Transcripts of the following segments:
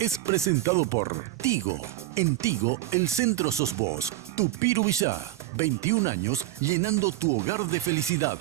es presentado por Tigo. En Tigo, el centro sos vos. Tupiru Villá, 21 años llenando tu hogar de felicidad.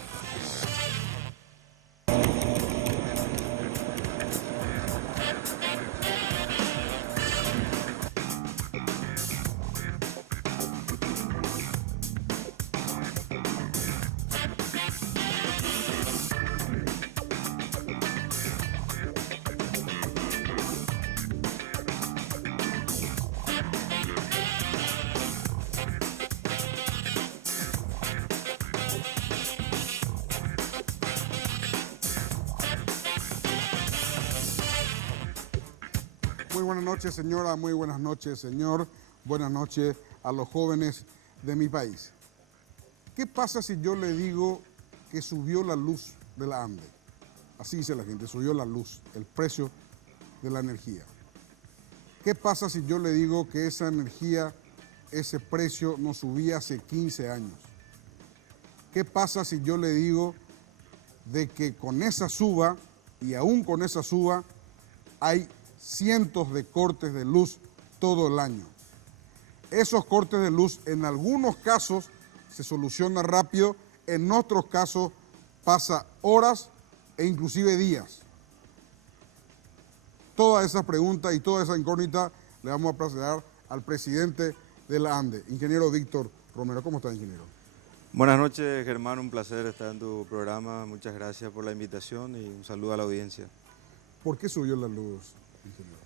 Muy buenas noches, señora, muy buenas noches, señor. Buenas noches a los jóvenes de mi país. ¿Qué pasa si yo le digo que subió la luz de la ANDE? Así dice la gente, subió la luz, el precio de la energía. ¿Qué pasa si yo le digo que esa energía, ese precio no subía hace 15 años? ¿Qué pasa si yo le digo de que con esa suba, y aún con esa suba, hay cientos de cortes de luz todo el año? Esos cortes de luz en algunos casos se solucionan rápido, en otros casos pasa horas e inclusive días. Todas esas preguntas y toda esa incógnita le vamos a trasladar al presidente de la ANDE, ingeniero Víctor Romero. ¿Cómo está, ingeniero? Buenas noches, Germán, un placer estar en tu programa. Muchas gracias por la invitación y un saludo a la audiencia. ¿Por qué subió la luz, ingeniero?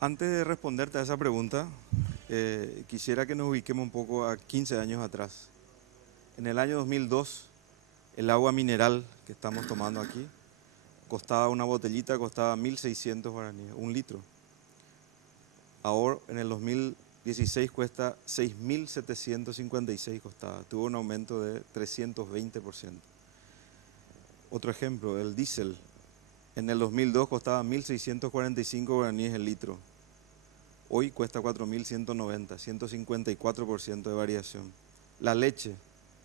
Antes de responderte a esa pregunta, quisiera que nos ubiquemos un poco a 15 años atrás. En el año 2002, el agua mineral que estamos tomando aquí costaba una botellita, costaba 1.600 guaraníes, un litro. Ahora, en el 2016, cuesta 6.756 costaba. Tuvo un aumento de 320%. Otro ejemplo, el diésel. En el 2002 costaba 1.645 guaraníes el litro. Hoy cuesta 4.190, 154% de variación. La leche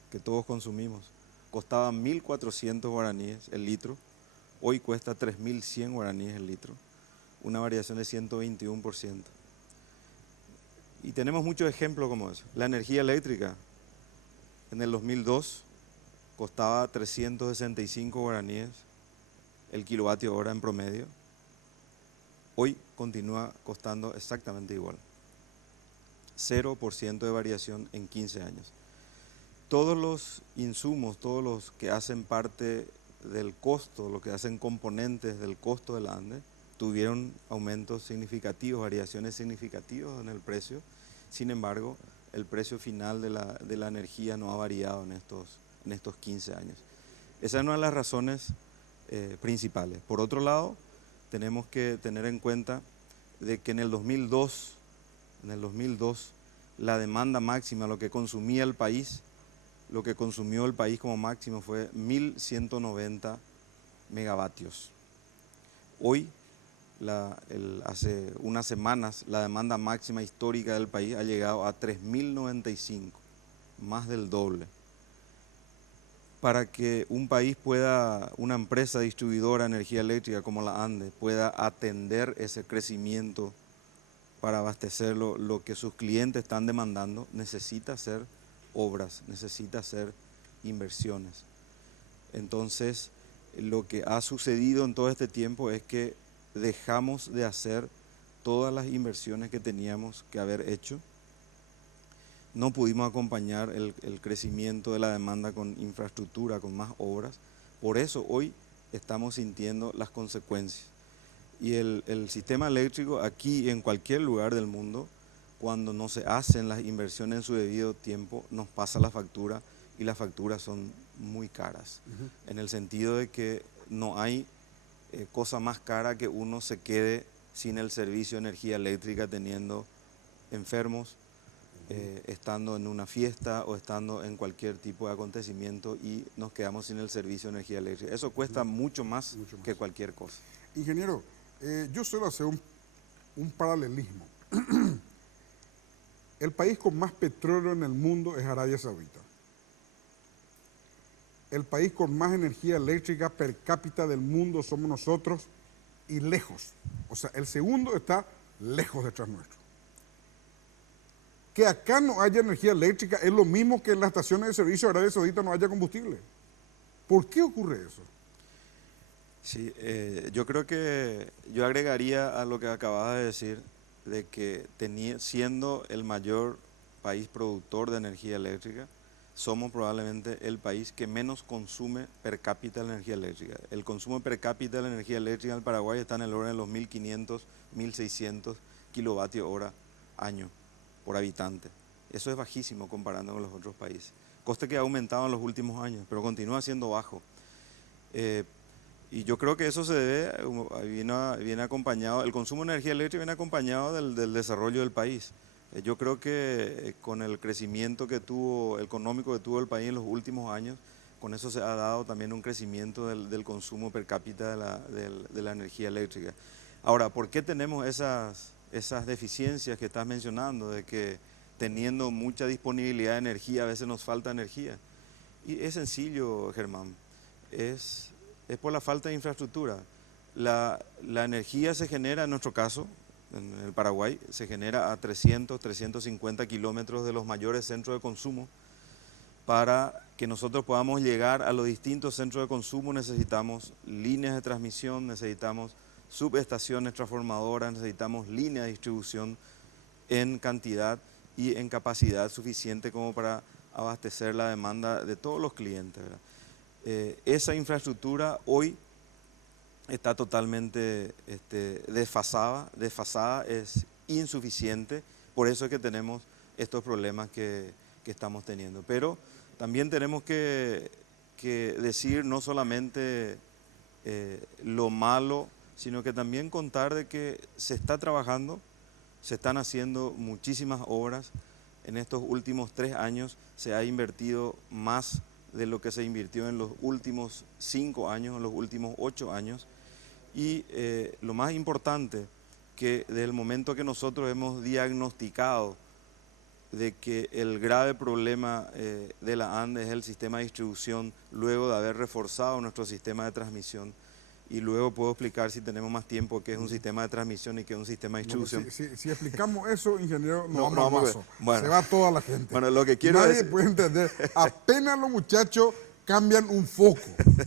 que todos consumimos costaba 1.400 guaraníes el litro. Hoy cuesta 3.100 guaraníes el litro. Una variación de 121%. Y tenemos muchos ejemplos como eso. La energía eléctrica en el 2002 costaba 365 guaraníes el kilovatio hora en promedio. Hoy continúa costando exactamente igual. 0% de variación en 15 años. Todos los insumos, todos los que hacen parte del costo, los que hacen componentes del costo de la ANDE, tuvieron aumentos significativos, variaciones significativas en el precio. Sin embargo, el precio final de la energía no ha variado en estos 15 años. Esa es una de las razones principales. Por otro lado, tenemos que tener en cuenta de que en el 2002, la demanda máxima, lo que consumía el país, lo que consumió el país como máximo fue 1.190 megavatios. Hoy, hace unas semanas, la demanda máxima histórica del país ha llegado a 3.095, más del doble. Para que un país pueda, una empresa distribuidora de energía eléctrica como la ANDE, pueda atender ese crecimiento para abastecer lo que sus clientes están demandando, necesita hacer obras, necesita hacer inversiones. Entonces, lo que ha sucedido en todo este tiempo es que dejamos de hacer todas las inversiones que teníamos que haber hecho. No pudimos acompañar el crecimiento de la demanda con infraestructura, con más obras. Por eso hoy estamos sintiendo las consecuencias. Y el sistema eléctrico aquí y en cualquier lugar del mundo, cuando no se hacen las inversiones en su debido tiempo, nos pasa la factura y las facturas son muy caras. En el sentido de que no hay cosa más cara que uno se quede sin el servicio de energía eléctrica teniendo enfermos, estando en una fiesta o estando en cualquier tipo de acontecimiento y nos quedamos sin el servicio de energía eléctrica. Eso cuesta mucho más que cualquier cosa. Ingeniero, yo suelo hacer un paralelismo. El país con más petróleo en el mundo es Arabia Saudita. El país con más energía eléctrica per cápita del mundo somos nosotros y lejos. O sea, el segundo está lejos detrás nuestro. Que acá no haya energía eléctrica es lo mismo que en las estaciones de servicio de Arabia Saudita no haya combustible. ¿Por qué ocurre eso? Sí, yo creo que yo agregaría a lo que acabas de decir, de que siendo el mayor país productor de energía eléctrica, somos probablemente el país que menos consume per cápita la energía eléctrica. El consumo per cápita de la energía eléctrica en el Paraguay está en el orden de los 1.500, 1.600 kilovatios hora año por habitante. Eso es bajísimo comparando con los otros países. Coste que ha aumentado en los últimos años, pero continúa siendo bajo. Y yo creo que eso se debe, viene acompañado, el consumo de energía eléctrica viene acompañado del desarrollo del país. Yo creo que con el crecimiento económico que tuvo el país en los últimos años, con eso se ha dado también un crecimiento del consumo per cápita de la energía eléctrica. Ahora, ¿por qué tenemos esas deficiencias que estás mencionando, de que teniendo mucha disponibilidad de energía a veces nos falta energía? Y es sencillo, Germán, es por la falta de infraestructura. La energía se genera, en nuestro caso, en el Paraguay, se genera a 300, 350 kilómetros de los mayores centros de consumo. Para que nosotros podamos llegar a los distintos centros de consumo necesitamos líneas de transmisión, necesitamos subestaciones transformadoras, necesitamos líneas de distribución en cantidad y en capacidad suficiente como para abastecer la demanda de todos los clientes, ¿verdad? Esa infraestructura hoy está totalmente desfasada, es insuficiente, por eso es que tenemos estos problemas que estamos teniendo. Pero también tenemos que decir no solamente lo malo, sino que también contar de que se está trabajando, se están haciendo muchísimas obras. En estos últimos 3 años se ha invertido más de lo que se invirtió en los últimos 5 años, en los últimos 8 años. Y lo más importante, que desde el momento que nosotros hemos diagnosticado de que el grave problema de la ANDE es el sistema de distribución, luego de haber reforzado nuestro sistema de transmisión, y luego puedo explicar, si tenemos más tiempo, qué es un sistema de transmisión y qué es un sistema de distribución. No, si explicamos eso, ingeniero, No, vamos a mazo. bueno. Se va toda la gente. Bueno, lo que quiero Nadie decir... puede entender. Apenas los muchachos cambian un foco.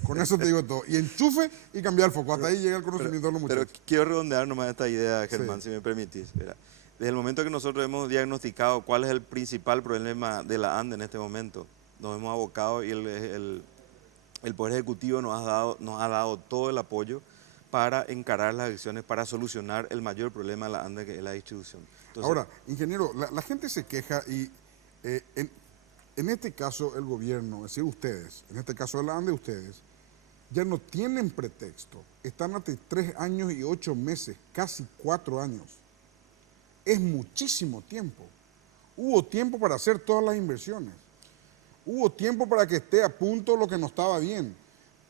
Con eso te digo todo. Y enchufe y cambiar el foco. Hasta ahí llega el conocimiento de los muchachos. Pero quiero redondear nomás esta idea, Germán, Sí. si me permitís. Mira, desde el momento que nosotros hemos diagnosticado cuál es el principal problema de la ANDE en este momento, nos hemos abocado y el Poder Ejecutivo nos ha dado todo el apoyo para encarar las acciones, para solucionar el mayor problema de la ANDE, que es la distribución. Entonces, ahora, ingeniero, la gente se queja y en este caso el gobierno, es decir, ustedes, en este caso de la ANDE, ustedes, ya no tienen pretexto. Están hace 3 años y 8 meses, casi 4 años. Es muchísimo tiempo. Hubo tiempo para hacer todas las inversiones. Hubo tiempo para que esté a punto lo que no estaba bien.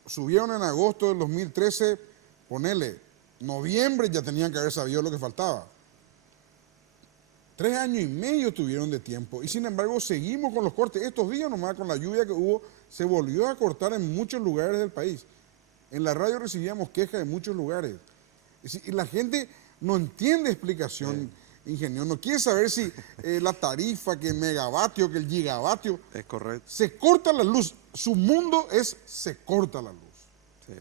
Subieron en agosto del 2013, ponele, noviembre ya tenían que haber sabido lo que faltaba. 3 años y medio tuvieron de tiempo y sin embargo seguimos con los cortes. Estos días nomás con la lluvia que hubo se volvió a cortar en muchos lugares del país. En la radio recibíamos quejas de muchos lugares. Y la gente no entiende explicación, ingeniero. No quiere saber si la tarifa, que el megavatio, que el gigavatio. es correcto. Se corta la luz. Su mundo es se corta la luz. Sí.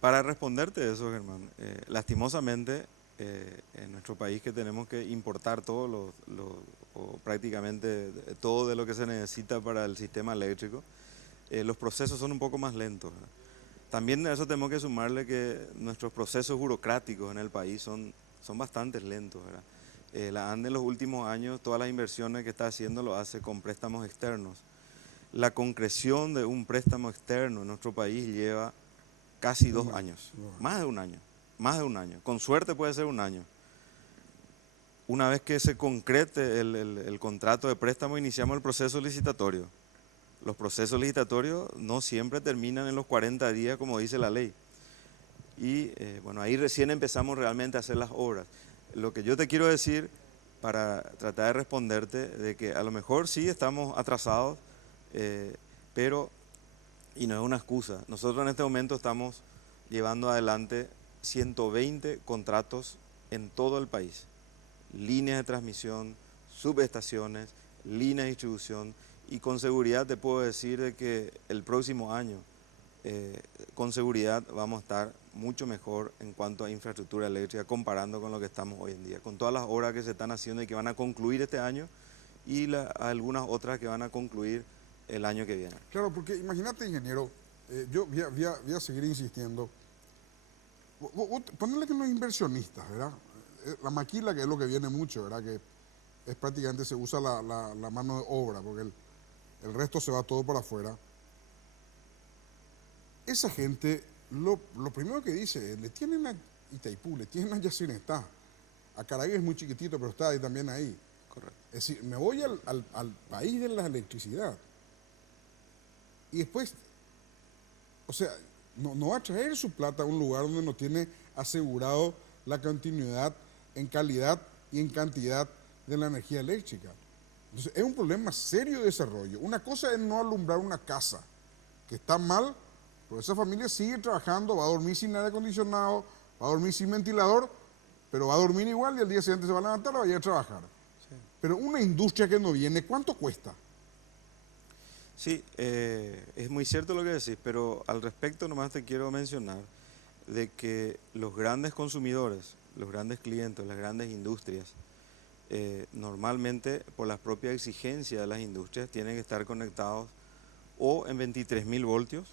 Para responderte eso, Germán, lastimosamente en nuestro país, que tenemos que importar todo o prácticamente todo de lo que se necesita para el sistema eléctrico, los procesos son un poco más lentos, ¿verdad? También a eso tenemos que sumarle que nuestros procesos burocráticos en el país son bastante lentos, ¿verdad? La ANDE en los últimos años, todas las inversiones que está haciendo lo hace con préstamos externos. La concreción de un préstamo externo en nuestro país lleva casi 2 años, más de un año, con suerte puede ser 1 año. Una vez que se concrete el contrato de préstamo, iniciamos el proceso licitatorio. Los procesos licitatorios no siempre terminan en los 40 días, como dice la ley. Y bueno, ahí recién empezamos realmente a hacer las obras. Lo que yo te quiero decir, para tratar de responderte, de que a lo mejor sí estamos atrasados, pero, y no es una excusa, nosotros en este momento estamos llevando adelante 120 contratos en todo el país. Líneas de transmisión, subestaciones, líneas de distribución, y con seguridad te puedo decir de que el próximo año, con seguridad vamos a estar mucho mejor en cuanto a infraestructura eléctrica comparando con lo que estamos hoy en día, con todas las obras que se están haciendo y que van a concluir este año y algunas otras que van a concluir el año que viene. Claro, porque imagínate, ingeniero, yo voy a seguir insistiendo. Ponerle que no es inversionistas, ¿verdad? La maquila, que es lo que viene mucho, ¿verdad? Que es prácticamente se usa la mano de obra, porque el resto se va todo para afuera. Esa gente, lo primero que dice, le tienen a Itaipú, le tienen a Yacinetá, a Caraguí es muy chiquitito, pero está ahí también ahí. Correcto. Es decir, me voy al país de la electricidad. Y después, o sea, no va a traer su plata a un lugar donde no tiene asegurado la continuidad en calidad y en cantidad de la energía eléctrica. Entonces, es un problema serio de desarrollo. Una cosa es no alumbrar una casa, que está mal, pero esa familia sigue trabajando, va a dormir sin aire acondicionado, va a dormir sin ventilador, pero va a dormir igual y al día siguiente se va a levantar y va a ir a trabajar. Sí. Pero una industria que no viene, ¿cuánto cuesta? Sí, es muy cierto lo que decís, pero al respecto nomás te quiero mencionar de que los grandes consumidores, los grandes clientes, las grandes industrias, normalmente por las propias exigencias de las industrias tienen que estar conectados o en 23.000 voltios,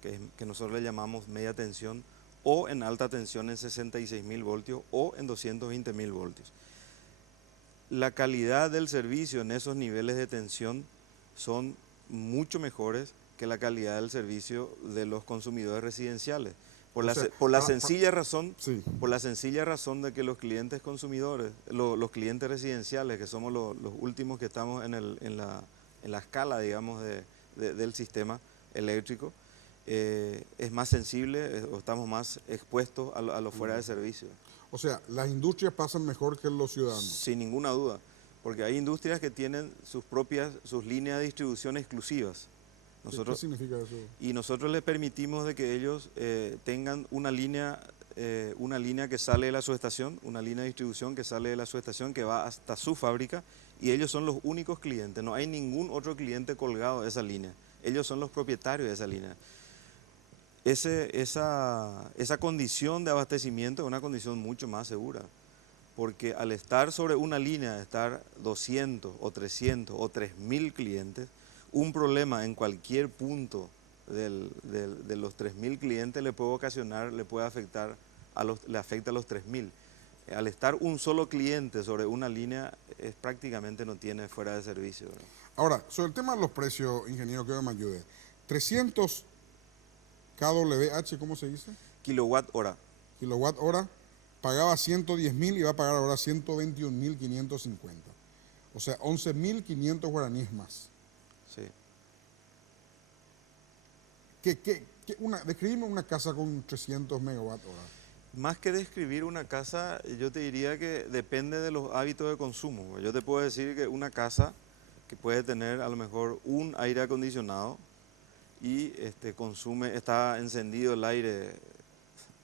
que nosotros le llamamos media tensión, o en alta tensión en 66.000 voltios o en 220.000 voltios. La calidad del servicio en esos niveles de tensión son mucho mejores que la calidad del servicio de los consumidores residenciales. Por la sencilla razón de que los clientes consumidores, los clientes residenciales, que somos los últimos que estamos en la escala, digamos, del sistema eléctrico, es más sensible, o estamos más expuestos a lo fuera de servicio. O sea, las industrias pasan mejor que los ciudadanos. Sin ninguna duda, porque hay industrias que tienen sus líneas de distribución exclusivas. ¿Qué significa eso? Y nosotros les permitimos de que ellos tengan una línea que sale de la subestación, una línea de distribución que sale de la subestación que va hasta su fábrica, y ellos son los únicos clientes, no hay ningún otro cliente colgado de esa línea, ellos son los propietarios de esa línea. Esa condición de abastecimiento es una condición mucho más segura, porque al estar sobre una línea, estar 200 o 300 o 3.000 clientes, un problema en cualquier punto de los 3.000 clientes le puede afectar le afecta a los 3.000. Al estar un solo cliente sobre una línea, prácticamente no tiene fuera de servicio, ¿verdad? Ahora, sobre el tema de los precios, ingeniero, que me ayude. 300 kWh, ¿cómo se dice? Kilowatt hora. Kilowatt hora, pagaba 110.000 y va a pagar ahora 121.550. O sea, 11.500 guaraníes más. Sí. Describime una casa con 300 megawatt hora. Más que describir una casa, yo te diría que depende de los hábitos de consumo. Yo te puedo decir que una casa que puede tener a lo mejor un aire acondicionado y está encendido el aire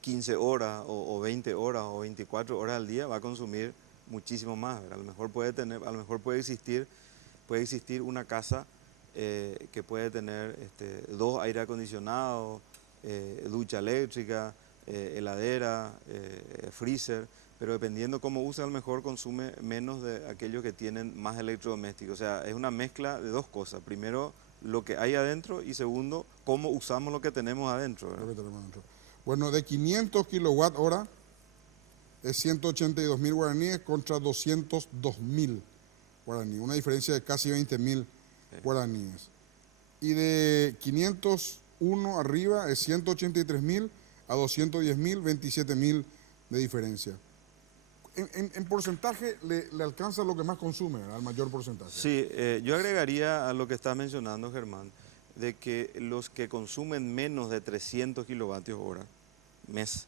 15 horas o 20 horas o 24 horas al día, va a consumir muchísimo más. A lo mejor puede existir una casa que puede tener 2 aire acondicionados, ducha eléctrica, heladera, freezer, pero dependiendo cómo usa, a lo mejor consume menos de aquellos que tienen más electrodomésticos. O sea, es una mezcla de dos cosas. Primero, lo que hay adentro, y segundo, cómo usamos lo que tenemos adentro, ¿verdad? Lo que tenemos adentro. Bueno, de 500 kilowatt hora es 182.000 guaraníes contra 202.000 guaraníes. Una diferencia de casi 20.000 guaraníes. Y de 501 arriba es 183.000 a 210.000, 27.000 de diferencia. En porcentaje le alcanza lo que más consume, al mayor porcentaje. Sí, yo agregaría a lo que estás mencionando, Germán, de que los que consumen menos de 300 kilovatios hora mes,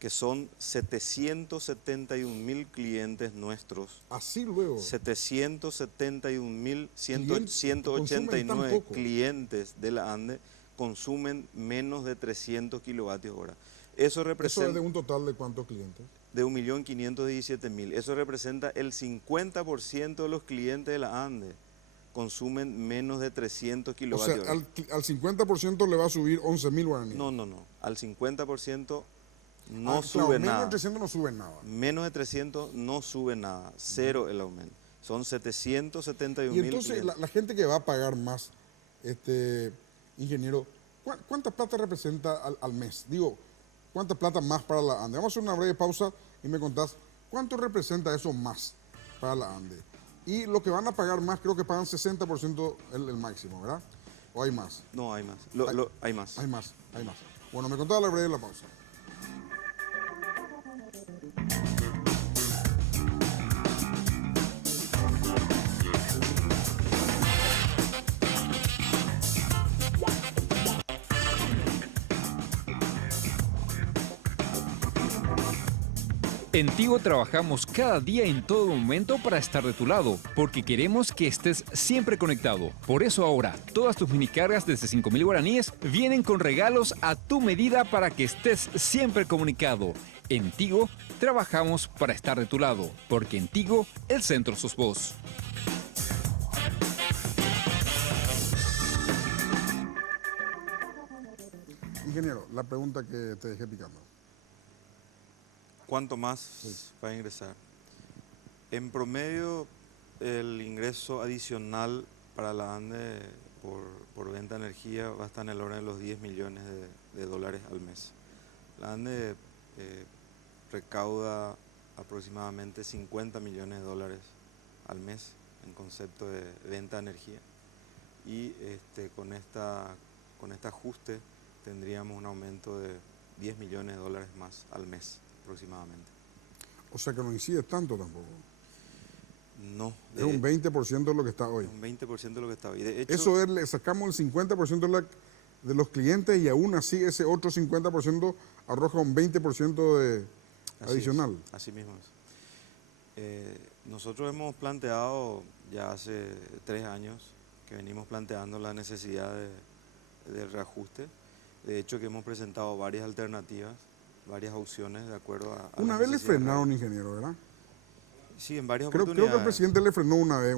que son 771.000 clientes nuestros. Así luego. 771.189 clientes de la ANDE consumen menos de 300 kilovatios hora. Eso representa... ¿Eso es de un total de cuántos clientes? de 1.517.000. Eso representa el 50% de los clientes de la ANDE consumen menos de 300 O kilovatios. sea, al 50% le va a subir 11.000 guaraníes. No, no, no. Al 50% no Claro, sube menos nada. de 300 no sube nada. Menos de 300 no sube nada. Cero el aumento. Son 771.000 Y entonces clientes. la gente que va a pagar más, ingeniero, ¿cuánta plata representa al mes? Digo, ¿cuánta plata más para la ANDE? Vamos a hacer una breve pausa y me contás cuánto representa eso más para la ANDE. Y lo que van a pagar más, creo que pagan 60% el máximo, ¿verdad? ¿O hay más? No, hay más. Hay más. Hay más, hay más. Bueno, me contaba la breve de la pausa. En Tigo trabajamos cada día en todo momento para estar de tu lado, porque queremos que estés siempre conectado. Por eso ahora, todas tus minicargas desde 5.000 guaraníes vienen con regalos a tu medida para que estés siempre comunicado. En Tigo trabajamos para estar de tu lado, porque en Tigo el centro sos vos. Ingeniero, la pregunta que te dejé picando. ¿Cuánto más va a ingresar? En promedio, el ingreso adicional para la ANDE por venta de energía va a estar en el orden de los 10 millones de dólares al mes. La ANDE recauda aproximadamente 50 millones de dólares al mes en concepto de venta de energía. Y con este ajuste tendríamos un aumento de 10 millones de dólares más al mes aproximadamente. O sea que no incide tanto tampoco. No. Es un 20% de lo que está hoy. Un 20% de lo que está hoy. De hecho, Eso es, le sacamos el 50% de los clientes y aún así ese otro 50% arroja un 20% adicional. Así mismo es. Nosotros hemos planteado ya hace 3 años que venimos planteando la necesidad del reajuste. De hecho, que hemos presentado varias alternativas, varias opciones de acuerdo a Una las vez le necesidades frenaron, reales. ingeniero, ¿verdad? Sí, en varias Creo oportunidades. que el presidente le frenó una vez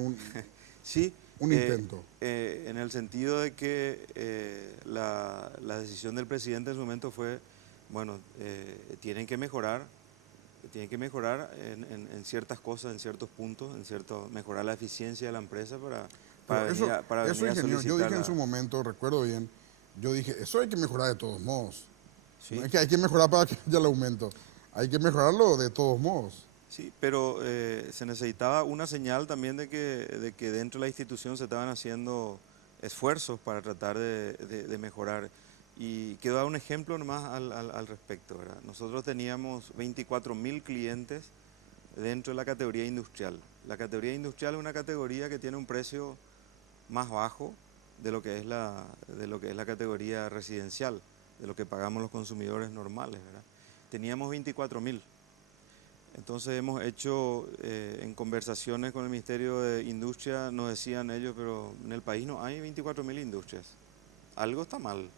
Sí, un intento. en el sentido de que la decisión del presidente en su momento fue, bueno, tienen que mejorar en ciertas cosas, en ciertos puntos, mejorar la eficiencia de la empresa para venir a ingeniero, yo dije en su solicitar momento, recuerdo bien, yo dije, eso hay que mejorar de todos modos. Sí. No es que hay que mejorar para que haya el aumento, hay que mejorarlo de todos modos. Sí, pero se necesitaba una señal también de que dentro de la institución se estaban haciendo esfuerzos para tratar de mejorar. Y quiero dar un ejemplo nomás al respecto, ¿verdad? Nosotros teníamos 24.000 clientes dentro de la categoría industrial. La categoría industrial es una categoría que tiene un precio más bajo de lo que es la categoría residencial, de lo que pagamos los consumidores normales, ¿verdad? Teníamos 24.000. Entonces hemos hecho, en conversaciones con el Ministerio de Industria, nos decían ellos, pero en el país no hay 24.000 industrias. Algo está mal.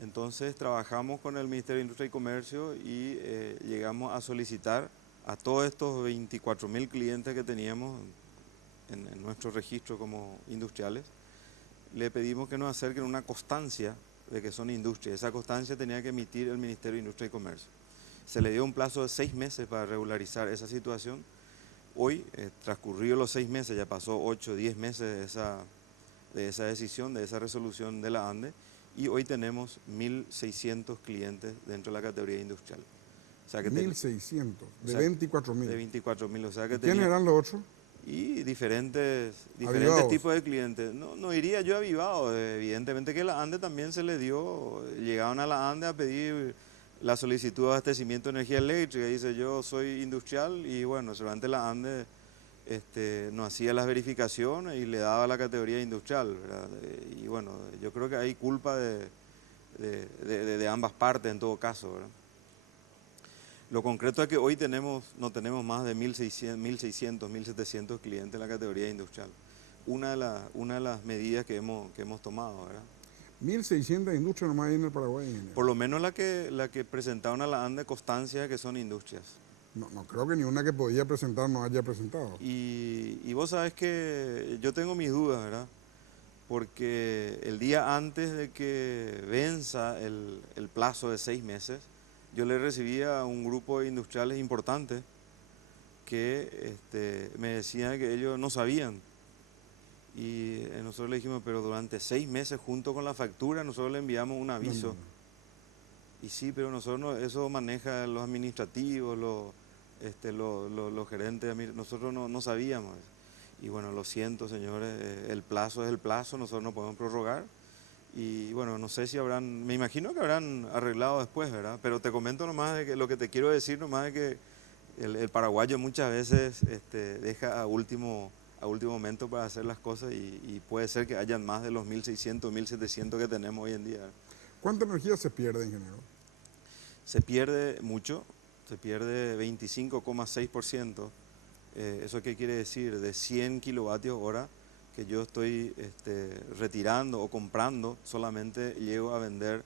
Entonces trabajamos con el Ministerio de Industria y Comercio y llegamos a solicitar a todos estos 24.000 clientes que teníamos en nuestro registro como industriales, le pedimos que nos acerquen una constancia de que son industrias. Esa constancia tenía que emitir el Ministerio de Industria y Comercio. Se le dio un plazo de 6 meses para regularizar esa situación. Hoy, transcurridos los 6 meses, ya pasó 8 o 10 meses de esa decisión, de esa resolución de la ANDE, y hoy tenemos 1.600 clientes dentro de la categoría industrial. O sea que 1.600, de 24.000. De 24.000, o sea que ¿Quiénes eran los otros? y diferentes Avivados. tipos de clientes. No iría yo avivado, evidentemente que la ANDE también se le dio, llegaron a la ANDE a pedir la solicitud de abastecimiento de energía eléctrica, dice yo soy industrial y bueno, solamente la ANDE no hacía las verificaciones y le daba la categoría industrial, ¿verdad? Y bueno, yo creo que hay culpa de ambas partes en todo caso, ¿verdad? Lo concreto es que hoy no tenemos más de 1.600, 1.700 clientes en la categoría industrial. Una de las medidas que hemos tomado, ¿verdad? 1.600 industrias nomás hay en el Paraguay, ingeniero. Por lo menos la que presentaron a la ANDE constancia que son industrias. No creo que ni una que podía presentar no haya presentado. Y vos sabés que yo tengo mis dudas, ¿verdad? Porque el día antes de que venza el plazo de 6 meses, yo le recibí a un grupo de industriales importantes que me decían que ellos no sabían. Y nosotros le dijimos, pero durante 6 meses junto con la factura nosotros le enviamos un aviso. Y sí, pero nosotros eso maneja los administrativos, los gerentes, nosotros no sabíamos. Y bueno, lo siento señores, el plazo es el plazo, nosotros no podemos prorrogar. Y bueno, no sé si habrán, me imagino que habrán arreglado después, ¿verdad? Pero te comento nomás de que lo que te quiero decir nomás es que el paraguayo muchas veces deja a último momento para hacer las cosas y puede ser que hayan más de los 1.600, 1.700 que tenemos hoy en día. ¿Cuánta energía se pierde, ingeniero? Se pierde mucho, se pierde 25,6%. ¿Eso qué quiere decir? De 100 kilovatios hora que yo estoy retirando o comprando, solamente llego a vender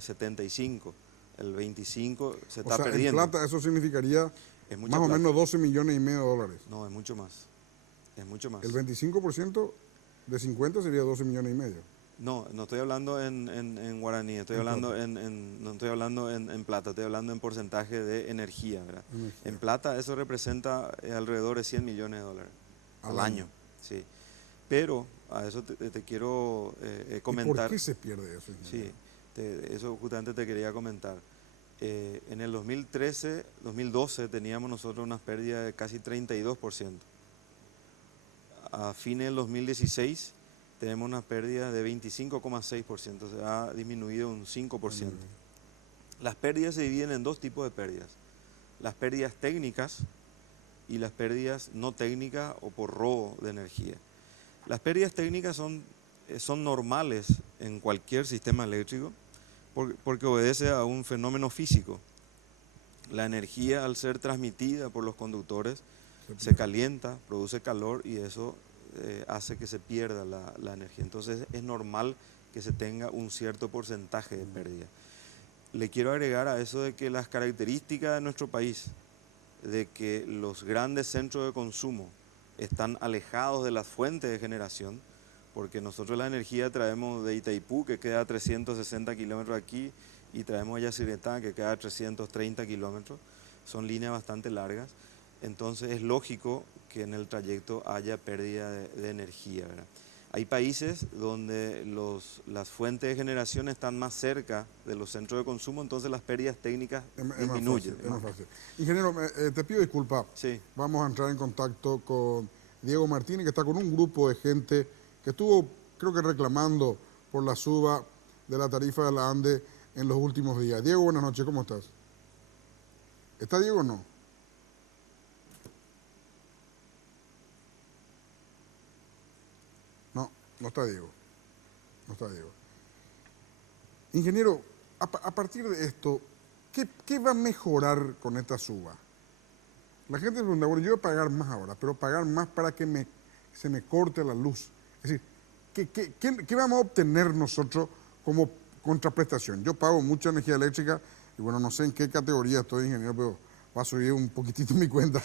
75. El 25 se está perdiendo. En plata eso significaría Es mucha más plata. o menos 12 millones y medio de dólares. No, es mucho más. Es mucho más. El 25% de 50 sería 12 millones y medio. No estoy hablando en guaraní, estoy hablando no estoy hablando en plata, estoy hablando en porcentaje de energía, ¿verdad? Energía. En plata eso representa alrededor de 100 millones de dólares al año. Sí. Pero a eso te quiero comentar. ¿Y por qué se pierde eso, ingeniero? Sí, eso justamente te quería comentar. En el 2013, 2012 teníamos nosotros unas pérdidas de casi 32%. A fines del 2016 tenemos una pérdida de 25,6%, se ha disminuido un 5%. Las pérdidas se dividen en dos tipos de pérdidas. Las pérdidas técnicas y las pérdidas no técnicas o por robo de energía. Las pérdidas técnicas son normales en cualquier sistema eléctrico porque obedece a un fenómeno físico. La energía, al ser transmitida por los conductores, se calienta, produce calor y eso hace que se pierda la energía. Entonces es normal que se tenga un cierto porcentaje de pérdida. Le quiero agregar a eso de que las características de nuestro país, de que los grandes centros de consumo están alejados de las fuentes de generación, porque nosotros la energía traemos de Itaipú, que queda a 360 kilómetros aquí, y traemos a Yacyretá, que queda a 330 kilómetros, son líneas bastante largas, entonces es lógico que en el trayecto haya pérdida de energía, ¿verdad? Hay países donde las fuentes de generación están más cerca de los centros de consumo, entonces las pérdidas técnicas disminuyen. Es más fácil. Ingeniero, te pido disculpas. Sí. Vamos a entrar en contacto con Diego Martínez, que está con un grupo de gente que estuvo, creo que reclamando por la suba de la tarifa de la ANDE en los últimos días. Diego, buenas noches, ¿cómo estás? ¿Está Diego o no? No está Diego. No está Diego. Ingeniero, a partir de esto, ¿qué va a mejorar con esta suba? La gente se pregunta, bueno, yo voy a pagar más ahora, pero pagar más para que se me corte la luz. Es decir, ¿qué vamos a obtener nosotros como contraprestación? Yo pago mucha energía eléctrica y bueno, no sé en qué categoría estoy, ingeniero, pero va a subir un poquitito mi cuenta.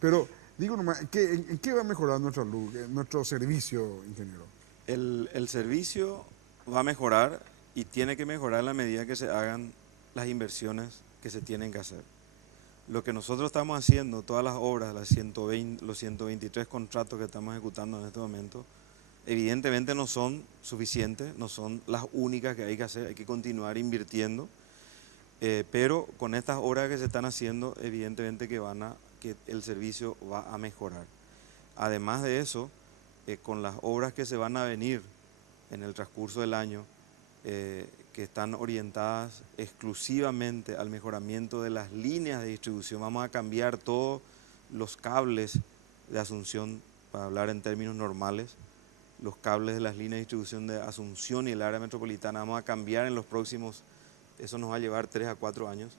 Pero digo nomás, ¿en qué va a mejorar nuestra luz, nuestro servicio, ingeniero? El servicio va a mejorar y tiene que mejorar en la medida que se hagan las inversiones que se tienen que hacer. Lo que nosotros estamos haciendo, todas las obras, los 123 contratos que estamos ejecutando en este momento, evidentemente no son suficientes, no son las únicas que hay que hacer, hay que continuar invirtiendo, pero con estas obras que se están haciendo, evidentemente que el servicio va a mejorar. Además de eso, con las obras que se van a venir en el transcurso del año, que están orientadas exclusivamente al mejoramiento de las líneas de distribución, vamos a cambiar todos los cables de Asunción, para hablar en términos normales, los cables de las líneas de distribución de Asunción y el área metropolitana, vamos a cambiar en los próximos, eso nos va a llevar 3 a 4 años,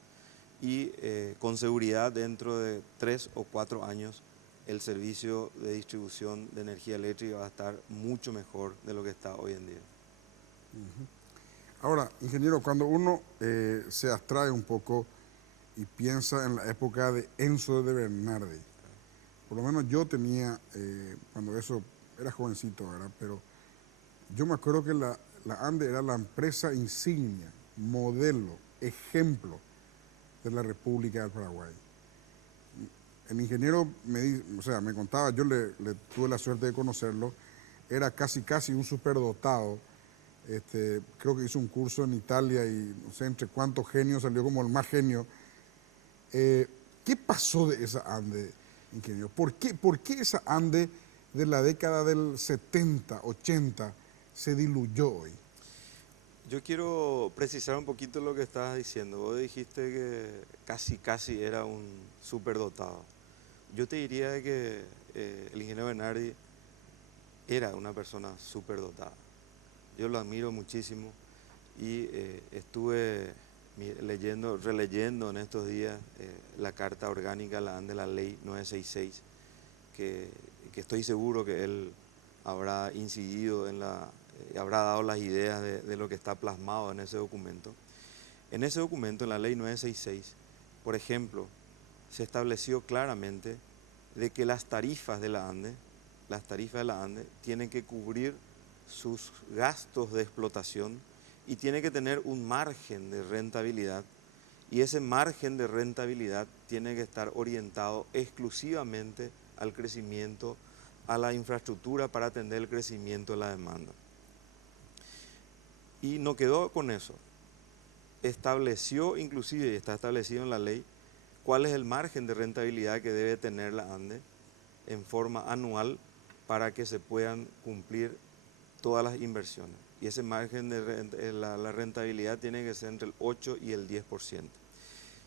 y con seguridad dentro de 3 o 4 años el servicio de distribución de energía eléctrica va a estar mucho mejor de lo que está hoy en día. Ahora, ingeniero, cuando uno se abstrae un poco y piensa en la época de Enzo de Bernardi, por lo menos yo tenía, cuando eso era jovencito, ¿verdad? Pero yo me acuerdo que la ANDE era la empresa insignia, modelo, ejemplo de la República del Paraguay. El ingeniero me contaba, yo le tuve la suerte de conocerlo, era casi un superdotado. Creo que hizo un curso en Italia y no sé entre cuántos genios salió como el más genio. ¿Qué pasó de esa ANDE, ingeniero? ¿Por qué esa ANDE de la década del 70, 80 se diluyó hoy? Yo quiero precisar un poquito lo que estabas diciendo. Vos dijiste que casi era un superdotado. Yo te diría que el ingeniero Bernardi era una persona superdotada. Yo lo admiro muchísimo y estuve releyendo en estos días la carta orgánica de la ley 966, que estoy seguro que él habrá incidido habrá dado las ideas de lo que está plasmado en ese documento. En ese documento, en la ley 966, por ejemplo, se estableció claramente de que las tarifas de la ANDE tienen que cubrir sus gastos de explotación y tiene que tener un margen de rentabilidad, y ese margen de rentabilidad tiene que estar orientado exclusivamente al crecimiento, a la infraestructura para atender el crecimiento de la demanda. Y no quedó con eso. Estableció inclusive, y está establecido en la ley, cuál es el margen de rentabilidad que debe tener la ANDE en forma anual para que se puedan cumplir todas las inversiones. Y ese margen de la rentabilidad tiene que ser entre el 8 y el 10%.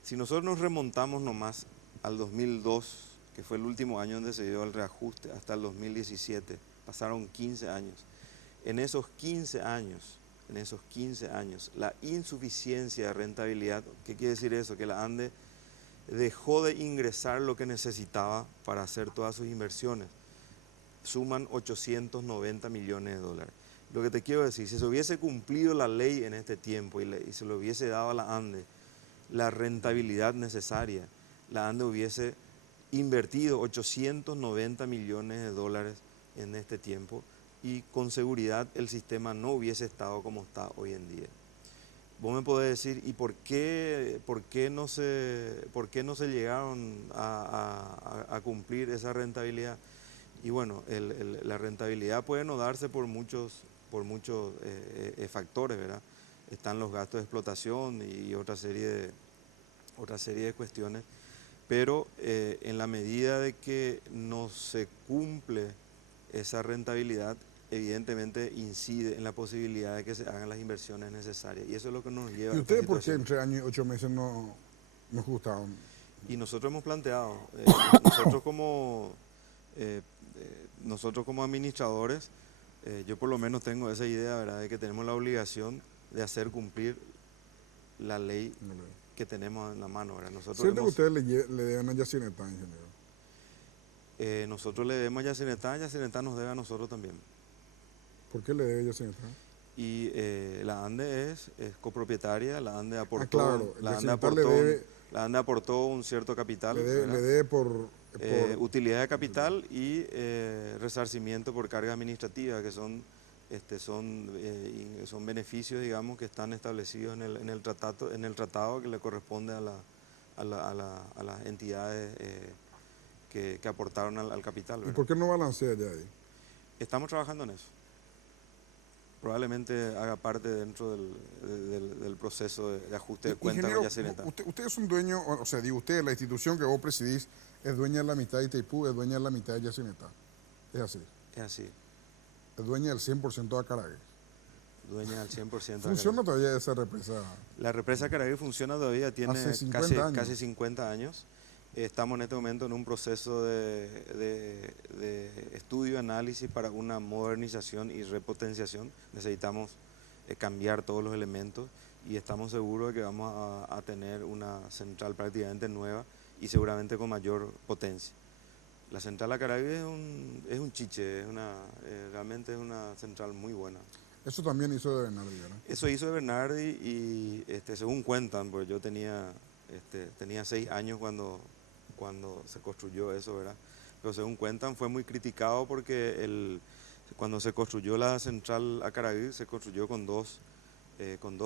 Si nosotros nos remontamos nomás al 2002, que fue el último año donde se dio el reajuste, hasta el 2017, pasaron 15 años. En esos 15 años, la insuficiencia de rentabilidad, ¿qué quiere decir eso? Que la ANDE dejó de ingresar lo que necesitaba para hacer todas sus inversiones. Suman 890 millones de dólares. Lo que te quiero decir, si se hubiese cumplido la ley en este tiempo y se le hubiese dado a la ANDE la rentabilidad necesaria, la ANDE hubiese invertido 890 millones de dólares en este tiempo y con seguridad el sistema no hubiese estado como está hoy en día. Vos me podés decir, ¿y por qué no se llegaron a cumplir esa rentabilidad? Y bueno, la rentabilidad puede no darse por muchos factores, ¿verdad? Están los gastos de explotación y otra serie de cuestiones, pero en la medida de que no se cumple esa rentabilidad, evidentemente incide en la posibilidad de que se hagan las inversiones necesarias, y eso es lo que nos lleva ¿Y a esta ustedes por qué situación. entre años y 8 meses no gustaban? Y nosotros hemos planteado, nosotros como administradores, yo por lo menos tengo esa idea, ¿verdad?, de que tenemos la obligación de hacer cumplir la ley que tenemos en la mano, ¿verdad? ¿Cierto que ustedes le deben a Yacinetá, ingeniero? Nosotros le debemos a Yacinetá nos debe a nosotros también. ¿Por qué le debe Yacinetá? Y la ANDE es copropietaria, la ANDE aportó, claro, la ANDE aportó un cierto capital, le debe por utilidad de capital y resarcimiento por carga administrativa, que son beneficios, digamos, que están establecidos en el tratado que le corresponde a las entidades que aportaron al capital, ¿verdad? ¿Y por qué no balancea ya ahí? Estamos trabajando en eso. Probablemente haga parte dentro del proceso de ajuste de cuentas con Yacinetá. Usted es un dueño, o sea, digo, usted, la institución que vos presidís, es dueña de la mitad de Itaipú, es dueña de la mitad de Yacinetá. Es así. Es así. Es dueña del 100% de Acaragues. Dueña del 100%. ¿Funciona todavía esa represa? La represa Acaragues funciona todavía, tiene casi 50 años. Estamos en este momento en un proceso de estudio y análisis para una modernización y repotenciación. Necesitamos cambiar todos los elementos y estamos seguros de que vamos a tener una central prácticamente nueva y seguramente con mayor potencia. La central Acaragues es un chiche, realmente es una central muy buena. Eso también hizo de Bernardi, ¿verdad? Eso hizo de Bernardi y según cuentan, pues yo tenía 6 años cuando se construyó eso, ¿verdad? Pero según cuentan fue muy criticado porque cuando se construyó la central Acaraí se construyó con dos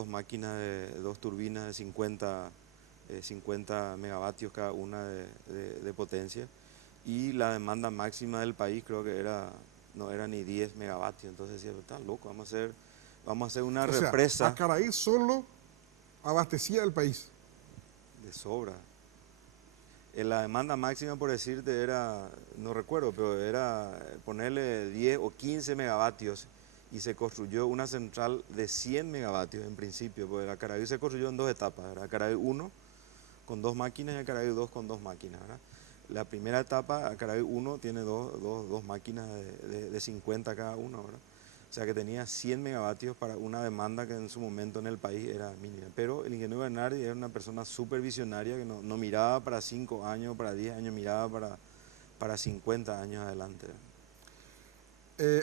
máquinas, dos turbinas de 50 megavatios cada una de potencia, y la demanda máxima del país creo que no era ni 10 megavatios. Entonces decía, está loco, vamos a hacer una represa. O sea, Acaraí solo abastecía el país. De sobra. La demanda máxima, por decirte, era, no recuerdo, pero era ponerle 10 o 15 megavatios, y se construyó una central de 100 megavatios en principio, porque el Acaraí se construyó en 2 etapas, ¿verdad? Acaraí 1 con 2 máquinas y Acaraí 2 con 2 máquinas, ¿verdad? La primera etapa, Acaraí 1 tiene dos máquinas de 50 cada uno, ¿verdad? O sea que tenía 100 megavatios para una demanda que en su momento en el país era mínima. Pero el ingeniero Bernardi era una persona súper visionaria que no miraba para 5 años, para 10 años, miraba para 50 años adelante.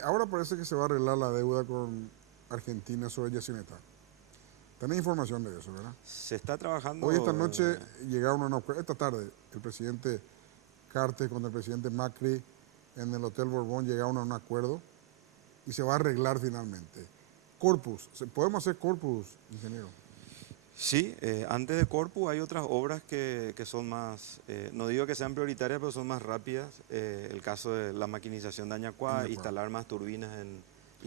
Ahora parece que se va a arreglar la deuda con Argentina sobre Yacyretá. ¿Tenés información de eso, verdad? Se está trabajando. Hoy esta noche llegaron a un acuerdo, esta tarde, el presidente Cartes con el presidente Macri en el Hotel Borbón llegaron a un acuerdo y se va a arreglar finalmente. Corpus, ¿podemos hacer Corpus, ingeniero? Sí, antes de Corpus hay otras obras que son más, no digo que sean prioritarias, pero son más rápidas. El caso de la maquinización de Añacuá, instalar más turbinas.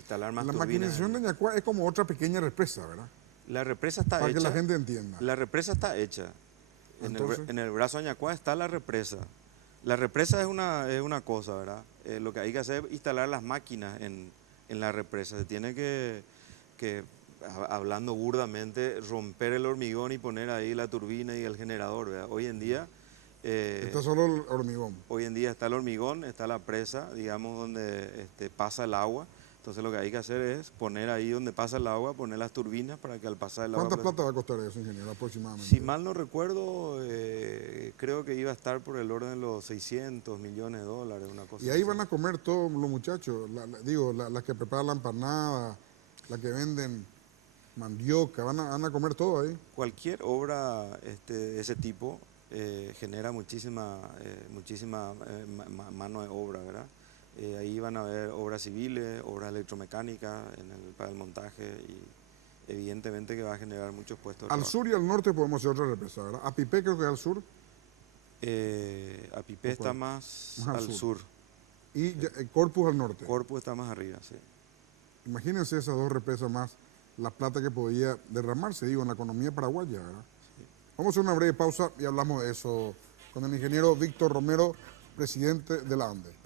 La maquinización de Añacuá es como otra pequeña represa, ¿verdad? La represa está hecha. Para que la gente entienda. La represa está hecha. En el brazo Añacuá está la represa. La represa es una cosa, ¿verdad? Lo que hay que hacer es instalar las máquinas en la represa. Se tiene que, hablando burdamente, romper el hormigón y poner ahí la turbina y el generador, ¿verdad? Hoy en día... está solo el hormigón. Hoy en día está el hormigón, está la presa, digamos, donde pasa el agua. Entonces lo que hay que hacer es poner ahí donde pasa el agua, poner las turbinas para que al pasar el agua... ¿Cuánta plata va a costar eso, ingeniero, aproximadamente? Si mal no recuerdo, creo que iba a estar por el orden de los 600 millones de dólares, una cosa Y ahí así. van a comer todos los muchachos, las que preparan la empanada, las que venden mandioca, van a comer todo ahí. Cualquier obra de ese tipo genera muchísima mano de obra, ¿verdad? Ahí van a haber obras civiles, obras electromecánicas para el montaje, y evidentemente que va a generar muchos puestos de Al trabajo. sur y al norte podemos hacer otra represa, ¿verdad? Apipé creo que es al sur. Apipé está más al sur. Y Corpus al norte. Corpus está más arriba, sí. Imagínense esas dos represas más, la plata que podía derramarse, digo, en la economía paraguaya, ¿verdad? Sí. Vamos a hacer una breve pausa y hablamos de eso con el ingeniero Víctor Romero, presidente de la ANDE.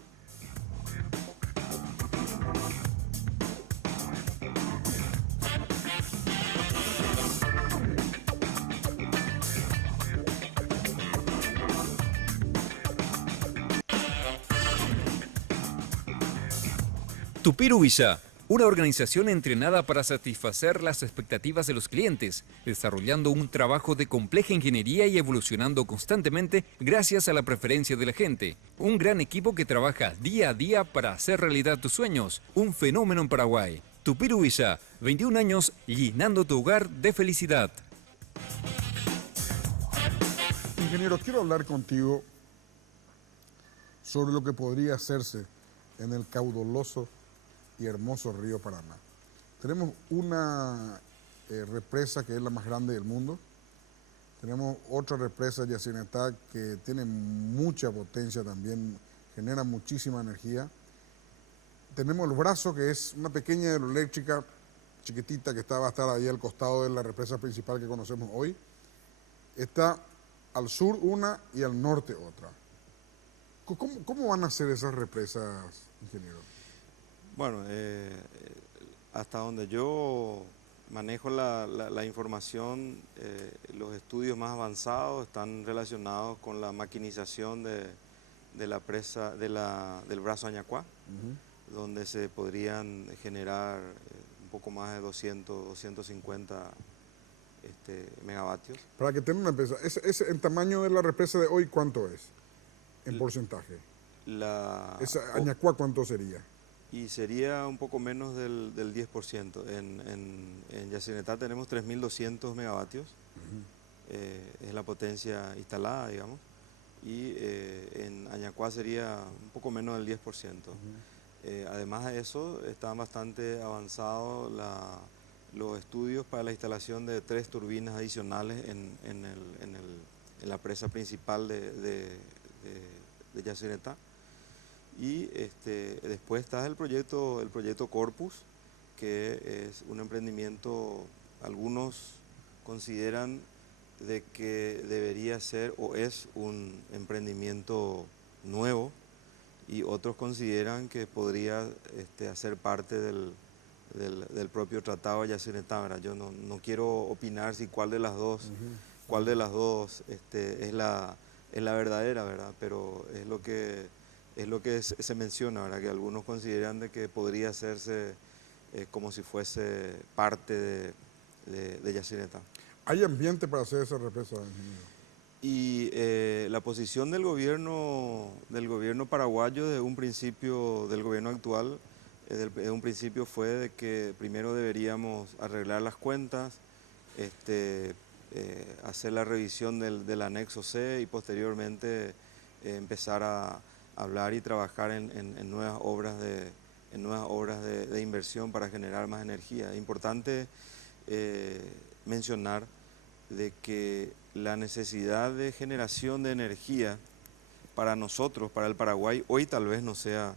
Tupiru Villa, una organización entrenada para satisfacer las expectativas de los clientes, desarrollando un trabajo de compleja ingeniería y evolucionando constantemente gracias a la preferencia de la gente. Un gran equipo que trabaja día a día para hacer realidad tus sueños. Un fenómeno en Paraguay. Tupiru Villa, 21 años llenando tu hogar de felicidad. Ingeniero, quiero hablar contigo sobre lo que podría hacerse en el caudaloso y hermoso río Paraná. Tenemos una represa que es la más grande del mundo. Tenemos otra represa, Yacyretá, que tiene mucha potencia también, genera muchísima energía. Tenemos el brazo, que es una pequeña hidroeléctrica chiquitita que va a estar ahí al costado de la represa principal que conocemos hoy. Está al sur una y al norte otra. ¿Cómo van a ser esas represas, ingeniero? Bueno, hasta donde yo manejo la información, los estudios más avanzados están relacionados con la maquinización de la presa del brazo Añacuá, donde se podrían generar un poco más de 250 megavatios. Para que tengan una represa, ¿el tamaño de la represa de hoy cuánto es en porcentaje? ¿Esa Añacuá cuánto sería? y sería un poco menos del 10%. En Yacyretá tenemos 3.200 megavatios, es la potencia instalada, digamos, y en Añacuá sería un poco menos del 10%. Además de eso, están bastante avanzados los estudios para la instalación de 3 turbinas adicionales en la presa principal de Yacyretá. Y después está el proyecto Corpus, que es un emprendimiento, algunos consideran de que debería ser o es un emprendimiento nuevo, y otros consideran que podría hacer parte del propio tratado de Yacyretá, ¿verdad? Yo no quiero opinar si cuál de las dos, es la verdadera, ¿verdad? Pero es lo que se menciona, ¿verdad? Que algunos consideran de que podría hacerse como si fuese parte de Yacyretá. ¿Hay ambiente para hacer esa represa, ingeniero? Y la posición del gobierno paraguayo desde un principio, del gobierno actual, desde un principio fue de que primero deberíamos arreglar las cuentas, hacer la revisión del anexo C y posteriormente empezar a hablar y trabajar en nuevas obras de inversión para generar más energía. Es importante mencionar de que la necesidad de generación de energía para nosotros, para el Paraguay, hoy tal vez no sea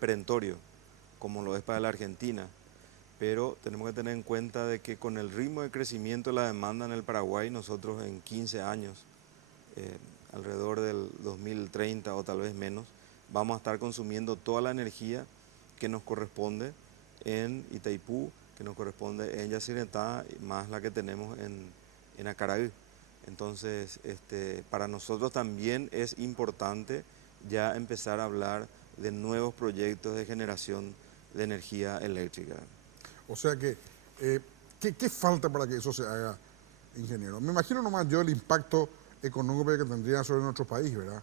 perentorio como lo es para la Argentina, pero tenemos que tener en cuenta de que con el ritmo de crecimiento de la demanda en el Paraguay, nosotros en 15 años, alrededor del 2030 o tal vez menos, vamos a estar consumiendo toda la energía que nos corresponde en Itaipú, que nos corresponde en Yacyretá, más la que tenemos en Acaraí. Entonces, para nosotros también es importante ya empezar a hablar de nuevos proyectos de generación de energía eléctrica. O sea que, ¿qué falta para que eso se haga, ingeniero? Me imagino nomás yo el impacto económico que tendría sobre nuestro país, ¿verdad?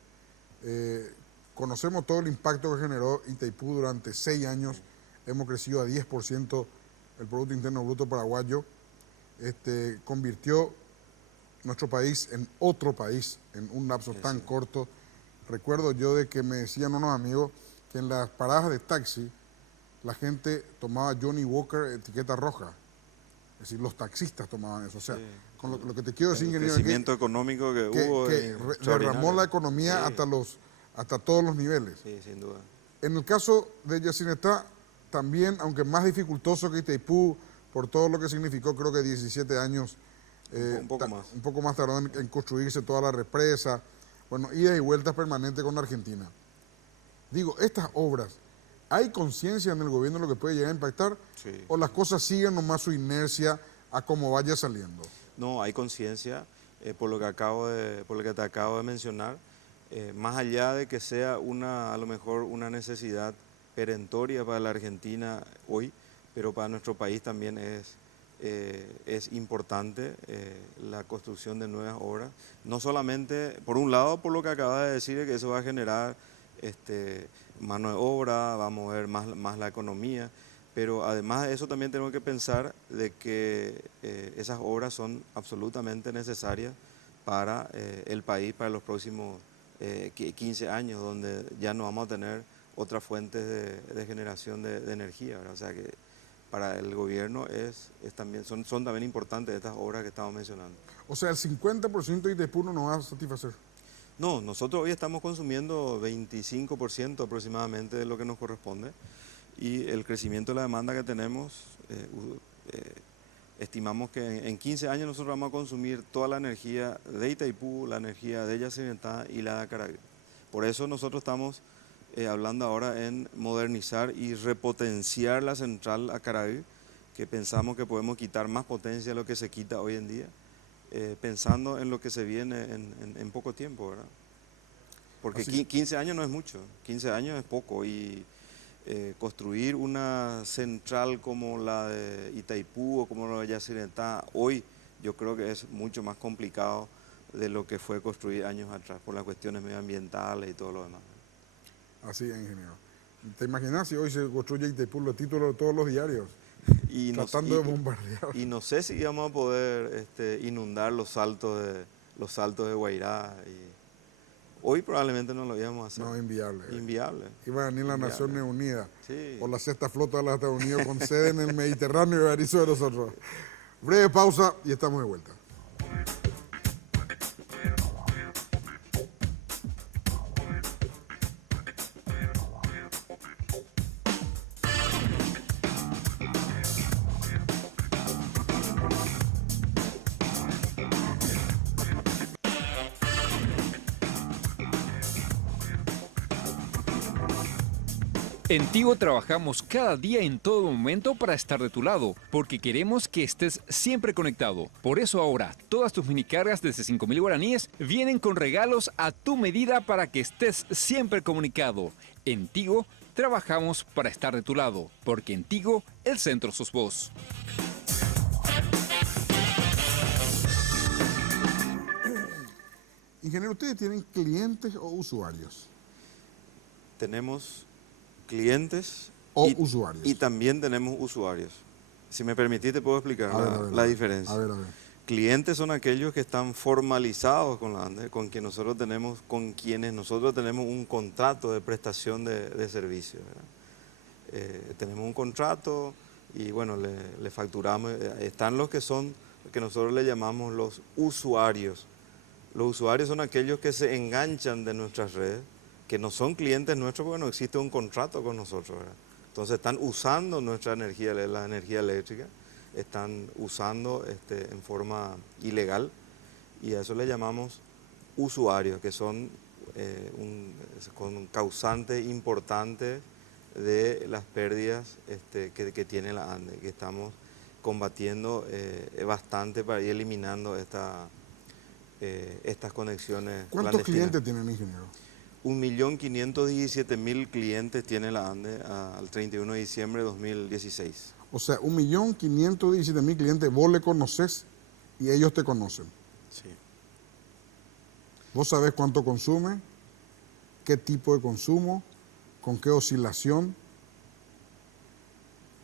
Conocemos todo el impacto que generó Itaipú durante 6 años, hemos crecido a 10% el Producto Interno Bruto paraguayo, convirtió nuestro país en otro país en un lapso tan corto. Recuerdo yo de que me decían unos amigos que en las paradas de taxi la gente tomaba Johnny Walker etiqueta roja. Es decir, los taxistas tomaban eso. O sea, con lo que te quiero decir, El ingeniero, crecimiento económico que hubo derramó la economía hasta todos los niveles. Sí, sin duda. En el caso de Yacyretá, también, aunque más dificultoso que Itaipú, por todo lo que significó, creo que 17 años, Un poco más tardó en construirse toda la represa, bueno, idas y vueltas permanentes con Argentina. Digo, estas obras, ¿hay conciencia en el gobierno de lo que puede llegar a impactar? Sí. ¿O las cosas siguen nomás su inercia a como vaya saliendo? No, hay conciencia, por lo que te acabo de mencionar, más allá de que sea a lo mejor una necesidad perentoria para la Argentina hoy, pero para nuestro país también es importante la construcción de nuevas obras. No solamente, por un lado, por lo que acabas de decir, que eso va a generar mano de obra, va a mover más la economía, pero además de eso también tenemos que pensar de que esas obras son absolutamente necesarias para el país, para los próximos 15 años, donde ya no vamos a tener otras fuentes de generación de energía, ¿verdad? O sea que para el gobierno son también importantes estas obras que estamos mencionando. O sea, el 50% de Itaipú no nos va a satisfacer. No, nosotros hoy estamos consumiendo 25% aproximadamente de lo que nos corresponde, y el crecimiento de la demanda que tenemos, estimamos que en 15 años nosotros vamos a consumir toda la energía de Itaipú, la energía de Yacyretá y la de Acaraí. Por eso nosotros estamos hablando ahora en modernizar y repotenciar la central Acaraí, que pensamos que podemos quitar más potencia de lo que se quita hoy en día, pensando en lo que se viene en poco tiempo, ¿verdad? Porque 15 años no es mucho, 15 años es poco, y construir una central como la de Itaipú o como la de Yacyretá hoy, yo creo que es mucho más complicado de lo que fue construir años atrás por las cuestiones medioambientales y todo lo demás. Así es, ingeniero. ¿Te imaginas si hoy se construye Itaipú, los títulos de todos los diarios? Y no, Tratando de bombardear. y no sé si íbamos a poder inundar los saltos de Guairá. Hoy probablemente no lo íbamos a hacer. No, inviable. Inviable. Iba a venir las Inviable. Naciones Unidas Sí. o la sexta flota de los Estados Unidos con sede en el Mediterráneo y barizo de nosotros. Breve pausa y estamos de vuelta. En Tigo trabajamos cada día en todo momento para estar de tu lado, porque queremos que estés siempre conectado. Por eso ahora, todas tus minicargas desde 5.000 guaraníes vienen con regalos a tu medida para que estés siempre comunicado. En Tigo trabajamos para estar de tu lado, porque en Tigo el centro sos vos. Ingeniero, ¿ustedes tienen clientes o usuarios? Tenemos clientes O y, usuarios. y también tenemos usuarios. Si me permitís, te puedo explicar A ver, a ver, la a ver. diferencia. A ver. Clientes son aquellos que están formalizados con la ANDE, con quienes nosotros tenemos un contrato de prestación de servicio, ¿verdad? Tenemos un contrato y bueno, le facturamos. Están los que nosotros le llamamos los usuarios. Los usuarios son aquellos que se enganchan de nuestras redes, que no son clientes nuestros porque no existe un contrato con nosotros, ¿verdad? Entonces están usando nuestra energía, la energía eléctrica, están usando en forma ilegal y a eso le llamamos usuarios, que son con causantes importantes de las pérdidas que tiene la ANDE, que estamos combatiendo bastante para ir eliminando estas conexiones ¿Cuántos clandestinas. clientes tienen, ingeniero? 1.517.000 clientes tiene la ANDE al 31 de diciembre de 2016. O sea, 1.517.000 clientes, vos le conoces y ellos te conocen. Sí. Vos sabés cuánto consume, qué tipo de consumo, con qué oscilación.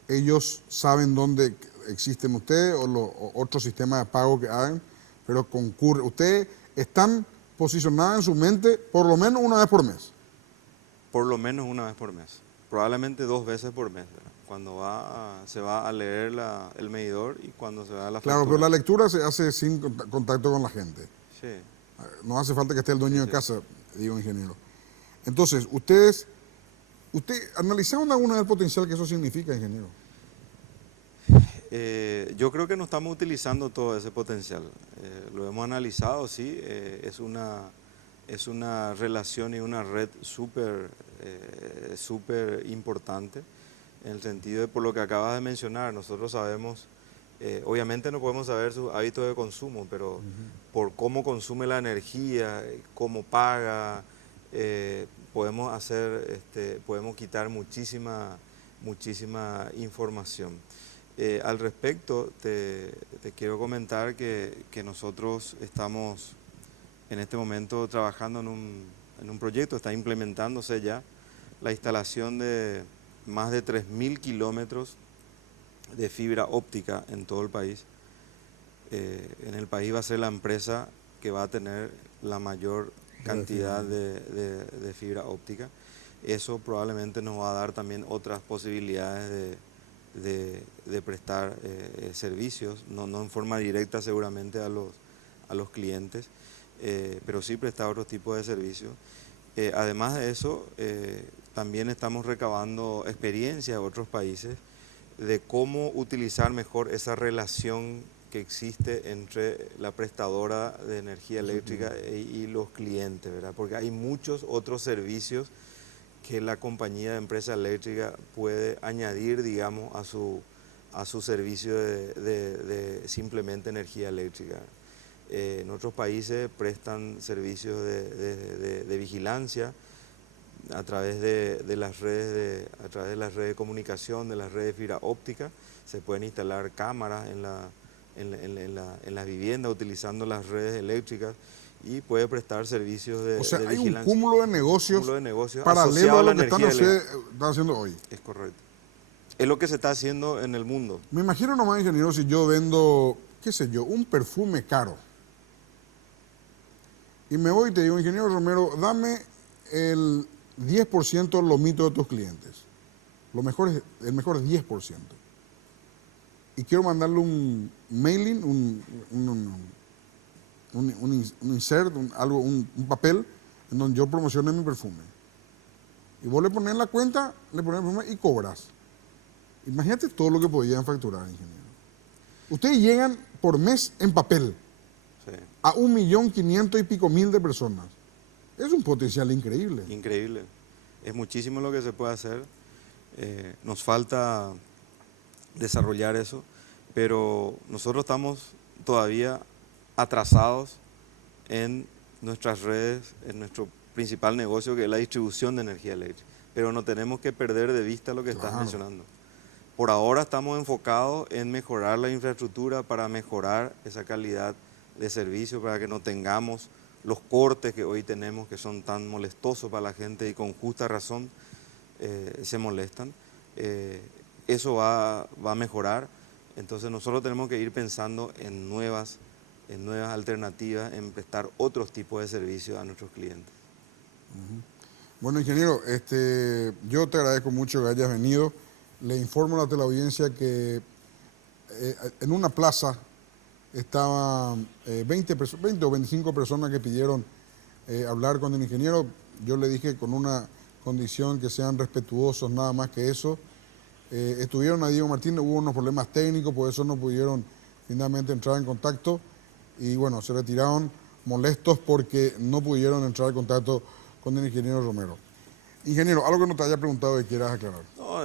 Ellos saben dónde existen ustedes o otro sistema de pago que hagan, pero concurre. Ustedes están posicionados en su mente por lo menos una vez por mes. Por lo menos una vez por mes. Probablemente 2 veces por mes, ¿verdad? Cuando se va a leer el medidor y cuando se va a la Claro, factura. pero la lectura se hace sin contacto con la gente. Sí. No hace falta que esté el dueño Sí, de sí. casa, digo, ingeniero. Entonces, ¿usted analizaron alguna vez el potencial que eso significa, ingeniero? Yo creo que no estamos utilizando todo ese potencial. Lo hemos analizado, sí. Es una relación y una red súper importante, en el sentido de por lo que acabas de mencionar. Nosotros sabemos, obviamente no podemos saber sus hábitos de consumo, pero por cómo consume la energía, cómo paga, podemos quitar muchísima información. Al respecto, te quiero comentar que nosotros estamos en este momento trabajando en un proyecto, está implementándose ya la instalación de más de 3.000 kilómetros de fibra óptica en todo el país. En el país va a ser la empresa que va a tener la mayor cantidad de fibra óptica. Eso probablemente nos va a dar también otras posibilidades de prestar servicios, no en forma directa seguramente a los clientes, pero sí prestar otros tipos de servicios. Además de eso, también estamos recabando experiencias de otros países de cómo utilizar mejor esa relación que existe entre la prestadora de energía eléctrica y los clientes, ¿verdad? Porque hay muchos otros servicios que la compañía de empresa eléctrica puede añadir, digamos, a su servicio de simplemente energía eléctrica. En otros países prestan servicios de vigilancia a través de las redes de comunicación, de las redes de fibra óptica. Se pueden instalar cámaras en la vivienda utilizando las redes eléctricas y puede prestar servicios de, O sea, de hay un vigilancia. cúmulo de negocios, Cúmulo de negocios paralelo asociado a a la lo que están, energía eléctrica. están haciendo hoy. Es correcto. Es lo que se está haciendo en el mundo. Me imagino nomás, ingeniero, si yo vendo, qué sé yo, un perfume caro. Y me voy y te digo, ingeniero Romero, dame el 10% lomito de tus clientes. Lo mejor es, el mejor 10%. Y quiero mandarle un mailing, un insert, un papel en donde yo promocione mi perfume. Y vos le pones en la cuenta, le pones el perfume y cobras. Imagínate todo lo que podían facturar, ingeniero. Ustedes llegan por mes en papel Sí. a 1.500.000 y pico de personas. Es un potencial increíble. Increíble. Es muchísimo lo que se puede hacer. Nos falta desarrollar eso, pero nosotros estamos todavía atrasados en nuestras redes, en nuestro principal negocio, que es la distribución de energía eléctrica. Pero no tenemos que perder de vista lo que estás Claro. mencionando. Por ahora estamos enfocados en mejorar la infraestructura para mejorar esa calidad de servicio, para que no tengamos los cortes que hoy tenemos, que son tan molestosos para la gente y con justa razón se molestan. Eso va a mejorar. Entonces nosotros tenemos que ir pensando en nuevas alternativas, en prestar otros tipos de servicios a nuestros clientes. Bueno, ingeniero, yo te agradezco mucho que hayas venido. Le informo a la teleaudiencia que en una plaza estaban 20 o 25 personas que pidieron hablar con el ingeniero. Yo le dije con una condición, que sean respetuosos, nada más que eso. Estuvieron a Diego Martínez, hubo unos problemas técnicos, por eso no pudieron finalmente entrar en contacto. Y bueno, se retiraron molestos porque no pudieron entrar en contacto con el ingeniero Romero. Ingeniero, algo que no te haya preguntado y quieras aclarar. No,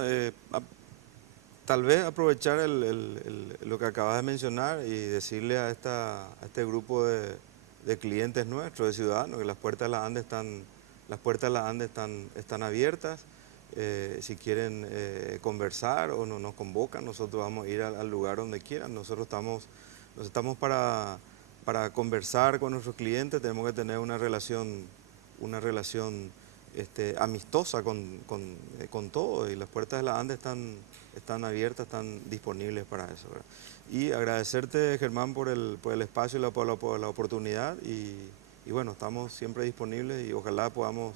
tal vez aprovechar lo que acabas de mencionar y decirle a este grupo de clientes nuestros, de ciudadanos, que las puertas de la ANDE están abiertas. Si quieren conversar o nos convocan, nosotros vamos a ir al lugar donde quieran. Nosotros estamos para conversar con nuestros clientes. Tenemos que tener una relación amistosa con todo, y las puertas de la ANDE están abiertas, están disponibles para eso, ¿verdad? Y agradecerte, Germán, por el espacio y por la oportunidad, y bueno, estamos siempre disponibles y ojalá podamos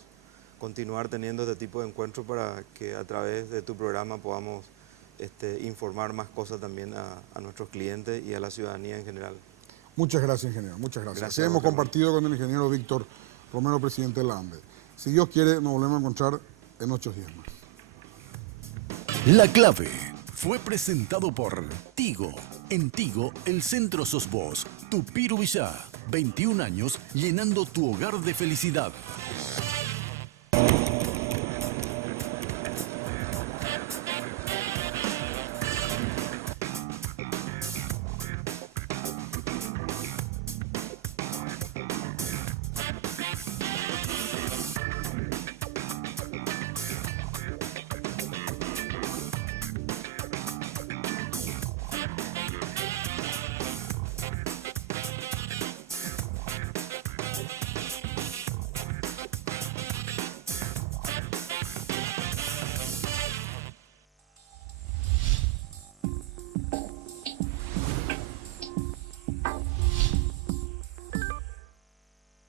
continuar teniendo este tipo de encuentros para que a través de tu programa podamos informar más cosas también a nuestros clientes y a la ciudadanía en general. Muchas gracias, ingeniero. Muchas gracias. Gracias, Así hemos Germán. compartido con el ingeniero Víctor Romero, presidente de la ANDE. Si Dios quiere, nos volvemos a encontrar en 8 días más. La clave fue presentado por Tigo. En Tigo, el centro sos vos. Tupiru Villá, 21 años llenando tu hogar de felicidad.